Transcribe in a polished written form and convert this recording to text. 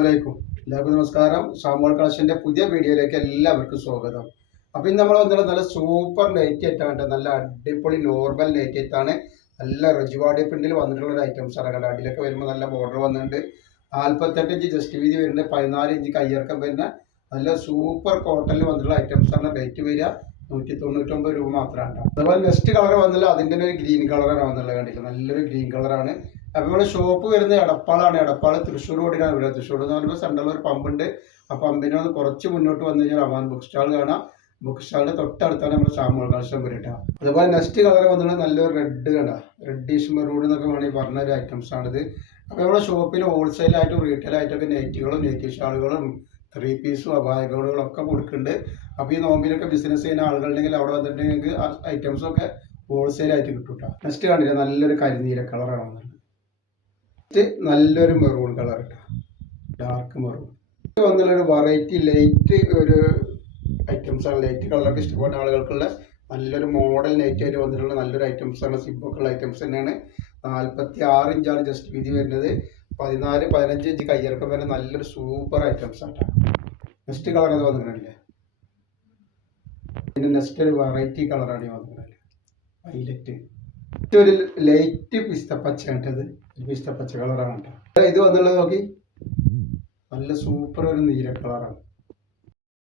അസ്സലാമലൈക്കും. എല്ലാവർക്കും നമസ്കാരം. ഷാമോൾ കളക്ഷൻ്റെ പുതിയ വീഡിയോയിലേക്ക് എല്ലാവർക്കും സ്വാഗതം. അപ്പോൾ ഇന്ന് നമ്മൾ വന്നിട്ട് നല്ല സൂപ്പർ നൈറ്റ് ആയിട്ടാണ്, നല്ല അടിപൊളി നോർമൽ നൈറ്റ് ആയിട്ടാണ്. നല്ല റെജുവാടി പ്രിന്റിൽ വന്നിട്ടുള്ള ഒരു ഐറ്റംസ് ആണ്. കണ്ട അടിയിലൊക്കെ വരുമ്പോൾ നല്ല ബോർഡർ വന്നിട്ടുണ്ട്. 48 ഇഞ്ച് ജസ്റ്റ് വീതി വരുന്നുണ്ട്, 14 ഇഞ്ച് കയ്യിറക്കം വരുന്ന നല്ല സൂപ്പർ കോട്ടണിൽ വന്നിട്ടുള്ള ഐറ്റംസ് ആണ്. റേറ്റ് വരിക 199 രൂപ മാത്രമാണ്. അതുപോലെ നെക്സ്റ്റ് കളർ വന്നില്ല, അതിൻ്റെ ഒരു ഗ്രീൻ കളറാണ് വന്നുള്ളത്. കണ്ടില്ല, നല്ലൊരു ഗ്രീൻ കളറാണ്. അപ്പോൾ നമ്മുടെ ഷോപ്പ് വരുന്നത് എടപ്പാളാണ്. എടപ്പാൾ തൃശ്ശൂർ റോഡിലാണ് വരുന്നത്. തൃശ്ശൂർ എന്ന് പറയുമ്പോൾ സെൻട്രൽ ഒരു പമ്പുണ്ട്. ആ പമ്പിന് വന്ന് കുറച്ച് മുന്നോട്ട് വന്നു കഴിഞ്ഞാൽ അമാൻ ബുക്ക് സ്റ്റാൾ കാണാം. ബുക്ക് സ്റ്റാളിൻ്റെ തൊട്ടടുത്താണ് നമ്മുടെ ഷാമോൾ കളക്ഷൻ വരിക. അതുപോലെ നെക്സ്റ്റ് കളർ വന്നിട്ട് നല്ലൊരു റെഡ് കണ്ട, റെഡിഷ് മെറൂൺ എന്നൊക്കെ വേണമെങ്കിൽ പറഞ്ഞ ഒരു ഐറ്റംസ് ആണിത്. അപ്പോൾ നമ്മുടെ ഷോപ്പിൽ ഹോൾസെയിലായിട്ടും റീറ്റെയിലായിട്ടൊക്കെ നെറ്റുകളും നെറ്റ് ഷാളുകളും 3 പീസും അപായകോടുകളും ഒക്കെ കൊടുക്കുന്നുണ്ട്. അപ്പോൾ ഈ നോമ്പിലൊക്കെ ബിസിനസ് ചെയ്യുന്ന ആളുകളുണ്ടെങ്കിൽ അവിടെ വന്നിട്ടുണ്ടെങ്കിൽ ആ ഐറ്റംസൊക്കെ ഹോൾസെയിലായിട്ട് കിട്ടും കേട്ടോ. നെക്സ്റ്റ് കാണില്ല, നല്ലൊരു കരിനീല കളറാണ് വന്നത്. നല്ലൊരു മെറൂൺ കളർ കേട്ടോ, ഡാർക്ക് മെറൂൺ. വന്നുള്ളൊരു വെറൈറ്റി ലൈറ്റ് ഒരു ഐറ്റംസ് ആണ്. ലൈറ്റ് കളറൊക്കെ ഇഷ്ടപ്പെടുന്ന ആളുകൾക്കുള്ള നല്ലൊരു മോഡൽ നൈറ്റ് ആയിട്ട് വന്നിട്ടുള്ള നല്ലൊരു ഐറ്റംസ് ആണ്. സിബൊക്കെയുള്ള ഐറ്റംസ് തന്നെയാണ്. 46 ഇഞ്ചാണ് ജസ്റ്റ് വീതി വരുന്നത്. 14-15 ഇഞ്ച് കയ്യിറക്കം വരുന്ന നല്ലൊരു സൂപ്പർ ഐറ്റംസ് ആണ്. നെക്സ്റ്റ് കളർ അത് വന്നിട്ടുണ്ടല്ലേ. പിന്നെ നെക്സ്റ്റ് ഒരു വെറൈറ്റി കളറാണ് ഈ വന്നിട്ടുള്ളത്, വൈലറ്റ്. ഒരു ലൈറ്റ് പിസ്തപ്പച്ച കേട്ടത്, പിസ്തപ്പച്ച കളറാണ് കേട്ടോ. ഇത് വന്നുള്ളത് നോക്കി, നല്ല സൂപ്പർ ഒരു നീല കളറാണ്.